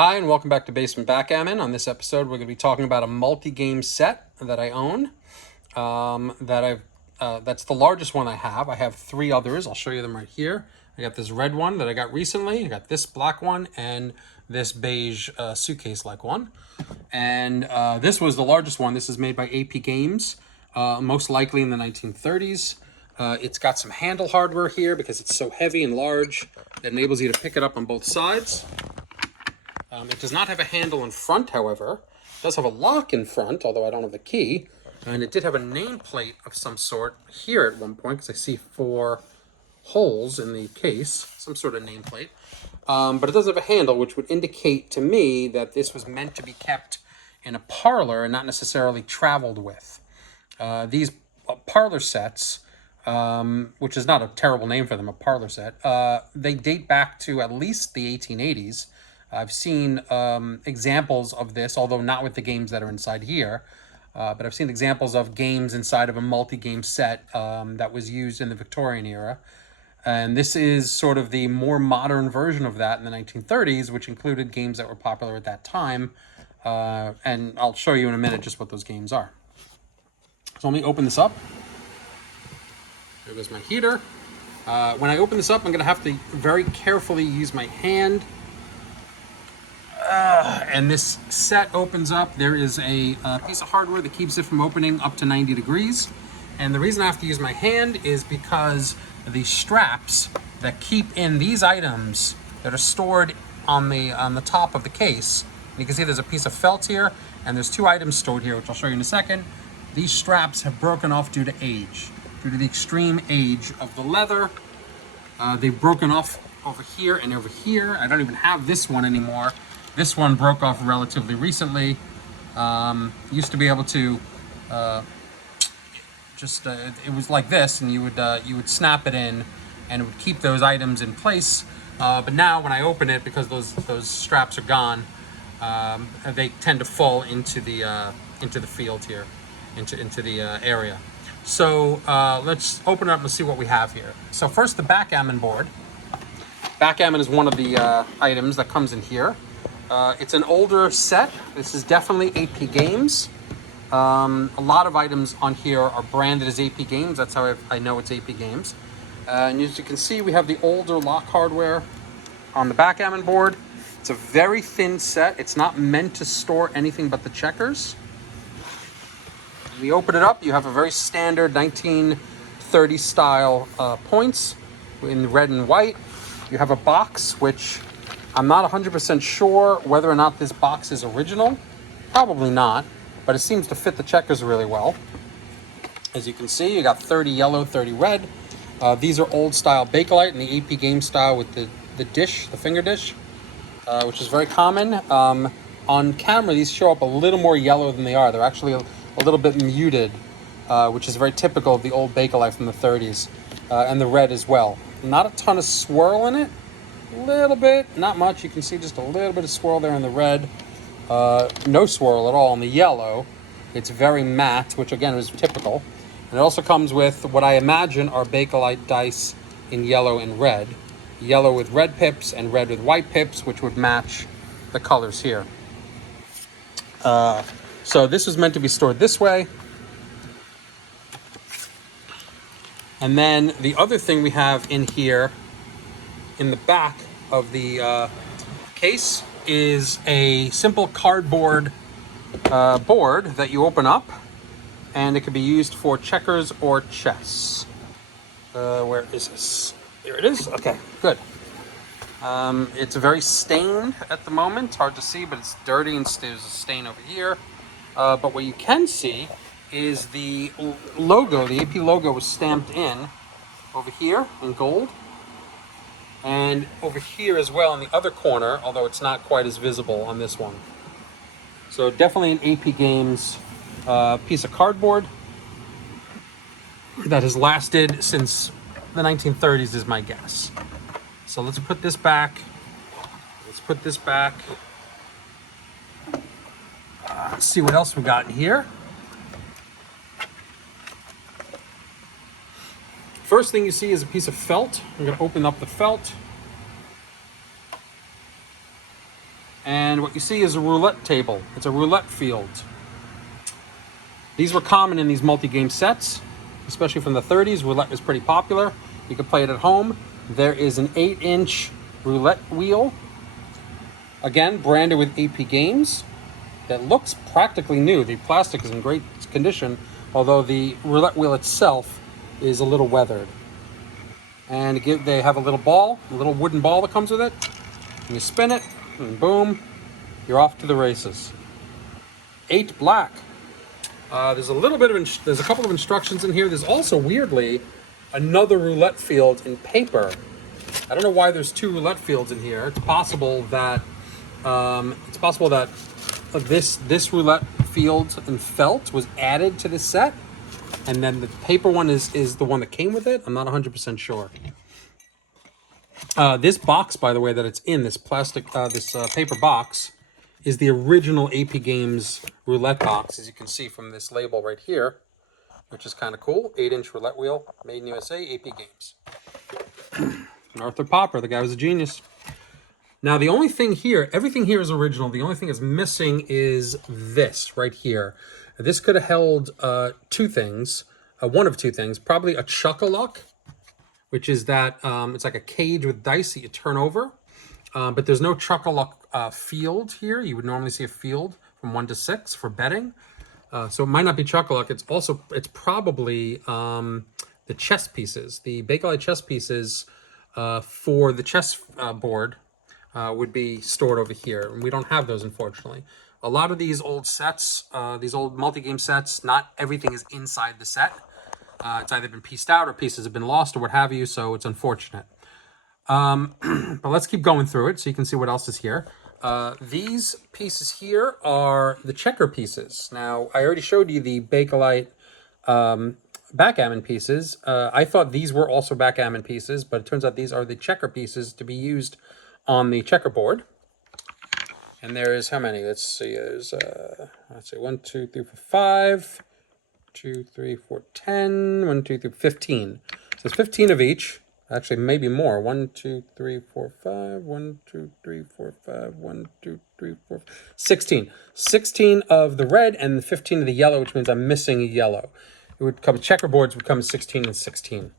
Hi, and welcome back to Basement Backgammon. On this episode, we're going to be talking about a multi-game set that I own. That's the largest one I have. I have three others. I'll show you them right here. I got this red one that I got recently. I got this black one and this beige suitcase-like one. And this was the largest one. This is made by AP Games, most likely in the 1930s. It's got some handle hardware here because it's so heavy and large that enables you to pick it up on both sides. It does not have a handle in front, however. It does have a lock in front, although I don't have the key. And it did have a nameplate of some sort here at one point, because I see 4 holes in the case, some sort of nameplate. But it does have a handle, which would indicate to me that this was meant to be kept in a parlor and not necessarily traveled with. These parlor sets, which is not a terrible name for them, a parlor set, they date back to at least the 1880s. I've seen examples of this, although not with the games that are inside here. But I've seen examples of games inside of a multi-game set that was used in the Victorian era. And this is sort of the more modern version of that in the 1930s, which included games that were popular at that time. And I'll show you in a minute just what those games are. So let me open this up. There goes my heater. When I open this up, I'm going to have to very carefully use my hand. And this set opens up. There is a piece of hardware that keeps it from opening up to 90 degrees. And the reason I have to use my hand is because the straps that keep in these items that are stored on the top of the case. You can see there's a piece of felt here, and there's 2 items stored here, which I'll show you in a second. These straps have broken off due to age, due to the extreme age of the leather. They've broken off over here and over here. I don't even have this one anymore. This one broke off relatively recently. Used to be able to it was like this, and you would snap it in, and it would keep those items in place. But now, when I open it, because those straps are gone, they tend to fall into the field here, into the area. So let's open it up and see what we have here. So first, the backgammon board. Backgammon is one of the items that comes in here. It's an older set. This is definitely AP Games. A lot of items on here are branded as AP Games. That's how I know it's AP Games. And as you can see, we have the older lock hardware on the backgammon board. It's a very thin set. It's not meant to store anything but the checkers. When we open it up, you have a very standard 1930s style points in red and white. You have a box, which I'm not 100% sure whether or not this box is original. Probably not, but it seems to fit the checkers really well. As you can see, you got 30 yellow, 30 red. These are old style Bakelite in the AP Game style with the dish, the finger dish, which is very common. On camera, these show up a little more yellow than they are. They're actually a little bit muted, which is very typical of the old Bakelite from the 30s, and the red as well. Not a ton of swirl in it. A little bit, not much. You can see just a little bit of swirl there in the red. No swirl at all in the yellow. It's very matte, which again is typical. And it also comes with what I imagine are Bakelite dice in yellow and red. Yellow with red pips and red with white pips, which would match the colors here. So this was meant to be stored this way. And then the other thing we have in here, in the back of the case, is a simple cardboard board that you open up, and it can be used for checkers or chess. Where is this? Here it is. Okay, good. It's very stained at the moment. It's hard to see, but it's dirty, and there's a stain over here. But what you can see is the logo. The AP logo was stamped in over here in gold. And over here as well in the other corner, although it's not quite as visible on this one. So definitely an AP Games piece of cardboard that has lasted since the 1930s is my guess. So let's put this back. Let's see what else we got in here. First thing you see is a piece of felt. I'm going to open up the felt. And what you see is a roulette table. It's a roulette field. These were common in these multi-game sets, especially from the 30s. Roulette was pretty popular. You could play it at home. There is an 8-inch roulette wheel. Again, branded with AP Games. That looks practically new. The plastic is in great condition, although the roulette wheel itself is a little weathered. And they have a little ball, a little wooden ball that comes with it. And you spin it, and boom, you're off to the races. 8 black. There's a couple of instructions in here. There's also, weirdly, another roulette field in paper. I don't know why there's 2 roulette fields in here. It's possible that this roulette field in felt was added to this set, and then the paper one is the one that came with it. I'm not 100% sure. This box, by the way, that it's in, this paper box, is the original AP Games roulette box, as you can see from this label right here, which is kind of cool. 8-inch roulette wheel, made in USA, AP Games. Arthur Popper, the guy was a genius. Now, the only thing here, everything here is original. The only thing that's missing is this right here. This could have held two things, one of two things, probably a chuck-a-luck, which is that it's like a cage with dice that you turn over. But there's no chuck-a-luck field here. You would normally see a field from 1 to 6 for betting. So it might not be chuck-a-luck. It's probably the chess pieces. The Bakelite chess pieces for the chess board would be stored over here. And we don't have those, unfortunately. A lot of these old sets, these old multi-game sets, not everything is inside the set. It's either been pieced out or pieces have been lost or what have you, so it's unfortunate. But let's keep going through it so you can see what else is here. These pieces here are the checker pieces. Now, I already showed you the Bakelite backgammon pieces. I thought these were also backgammon pieces, but it turns out these are the checker pieces to be used on the checkerboard. And there is how many? Let's see. There's 1, 2, 3, 4, 5, 2, 3, 4, 10, 1, 2, 3, 15. So there's 15 of each. Actually, maybe more. 1, 2, 3, 4, 5. 1, 2, 3, 4, 5. 1, 2, 3, 4, 16. 16 of the red and 15 of the yellow, which means I'm missing a yellow. It would come, checkerboards would come 16 and 16.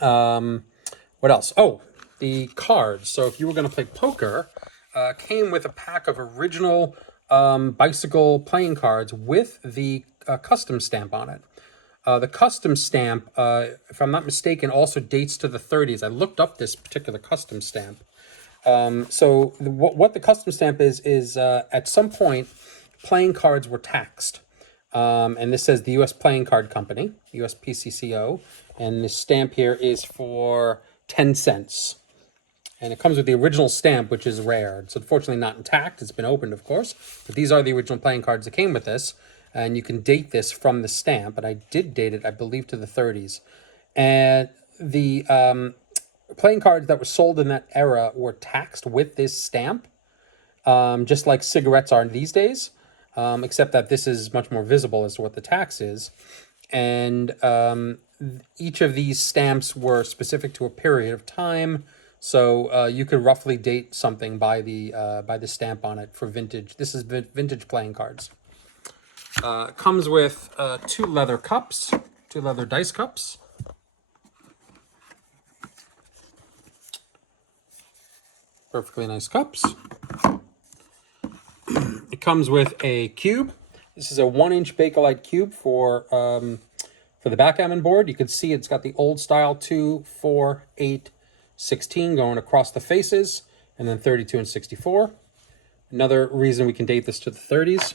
What else? Oh, the cards. So if you were going to play poker, came with a pack of original bicycle playing cards with the custom stamp on it. The custom stamp, if I'm not mistaken, also dates to the 30s. I looked up this particular custom stamp. What the custom stamp is at some point, playing cards were taxed. And this says the U.S. Playing Card Company, USPCCO, and this stamp here is for 10 cents. And it comes with the original stamp, which is rare. It's unfortunately not intact. It's been opened, of course. But these are the original playing cards that came with this. And you can date this from the stamp. And I did date it, I believe, to the 30s. And the playing cards that were sold in that era were taxed with this stamp, just like cigarettes are these days, except that this is much more visible as to what the tax is. And each of these stamps were specific to a period of time. So you could roughly date something by the stamp on it for vintage. This is vintage playing cards. It comes with 2 leather cups, 2 leather dice cups. Perfectly nice cups. It comes with a cube. This is a 1-inch Bakelite cube for the backgammon board. You can see it's got the old style 2, 4, 8, 16 going across the faces, and then 32 and 64. Another reason we can date this to the 30s.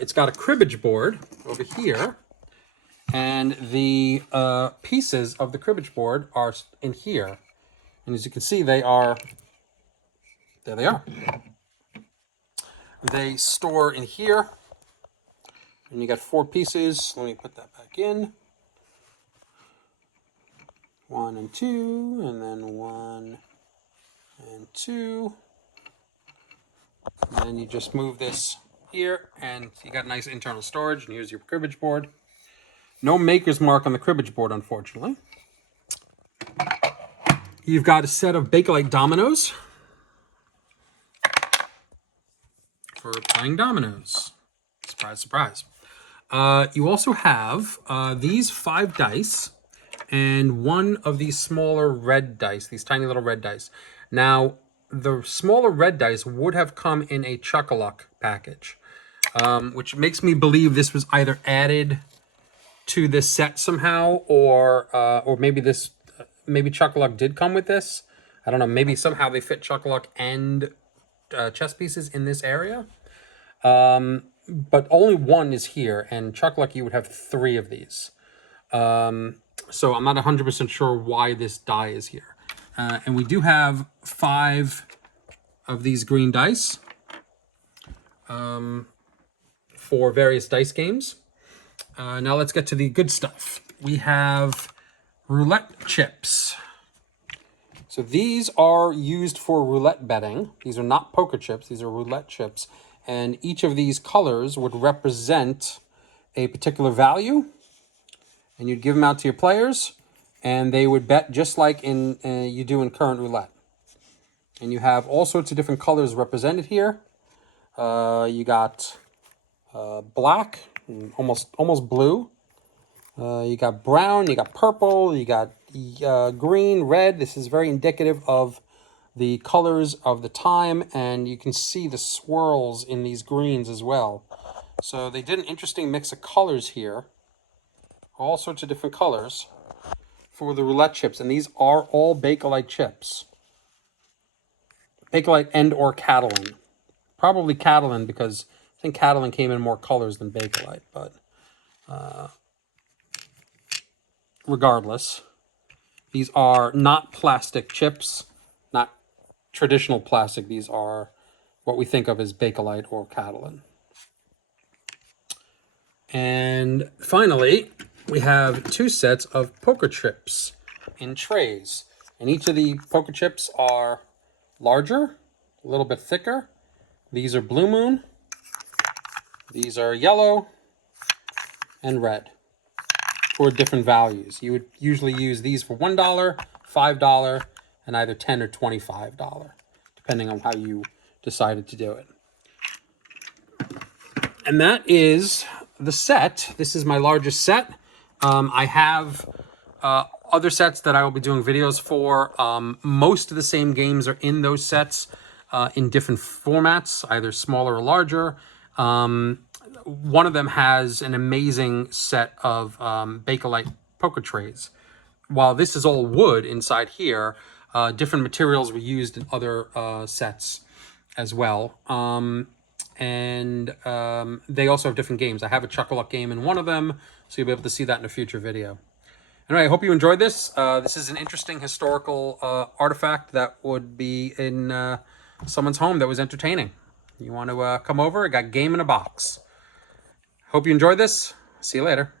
It's got a cribbage board over here, and the pieces of the cribbage board are in here. And as you can see, there they are. They store in here, and you got 4 pieces. Let me put that back in. 1 and 2, and then 1 and 2. And then you just move this here, and you got nice internal storage, and here's your cribbage board. No maker's mark on the cribbage board, unfortunately. You've got a set of Bakelite dominoes. for playing dominoes. Surprise, surprise. You also have these 5 dice and one of these smaller red dice, these tiny little red dice. Now, the smaller red dice would have come in a Chuck-a-Luck package, which makes me believe this was either added to this set somehow, or maybe maybe Chuck-a-Luck did come with this. I don't know. Maybe somehow they fit Chuck-a-Luck and chess pieces in this area. But only one is here, and Chuck-a-Luck, you would have 3 of these. So I'm not 100% sure why this die is here. And we do have 5 of these green dice for various dice games. Now let's get to the good stuff. We have roulette chips. So these are used for roulette betting. These are not poker chips. These are roulette chips. And each of these colors would represent a particular value. And you'd give them out to your players. And they would bet just like you do in current roulette. And you have all sorts of different colors represented here. You got black, almost blue. You got brown, you got purple, you got green, red. This is very indicative of the colors of the time, and you can see the swirls in these greens as well. So they did an interesting mix of colors here, all sorts of different colors for the roulette chips, and these are all Bakelite chips. Bakelite and or Catalan. Probably Catalan because I think Catalan came in more colors than Bakelite, but regardless, these are not plastic chips, not traditional plastic. These are what we think of as Bakelite or Catalan. And finally, we have 2 sets of poker chips in trays. And each of the poker chips are larger, a little bit thicker. These are Blue Moon. These are yellow and red for different values. You would usually use these for $1, $5, and either $10 or $25, depending on how you decided to do it. And that is the set. This is my largest set. I have other sets that I will be doing videos for. Most of the same games are in those sets in different formats, either smaller or larger. One of them has an amazing set of Bakelite poker trays. While this is all wood inside here, different materials were used in other sets as well. And they also have different games. I have a Chuck-a-Luck game in one of them, so you'll be able to see that in a future video. Anyway, I hope you enjoyed this. This is an interesting historical artifact that would be in someone's home that was entertaining. You want to come over? I got game in a box. Hope you enjoyed this. See you later.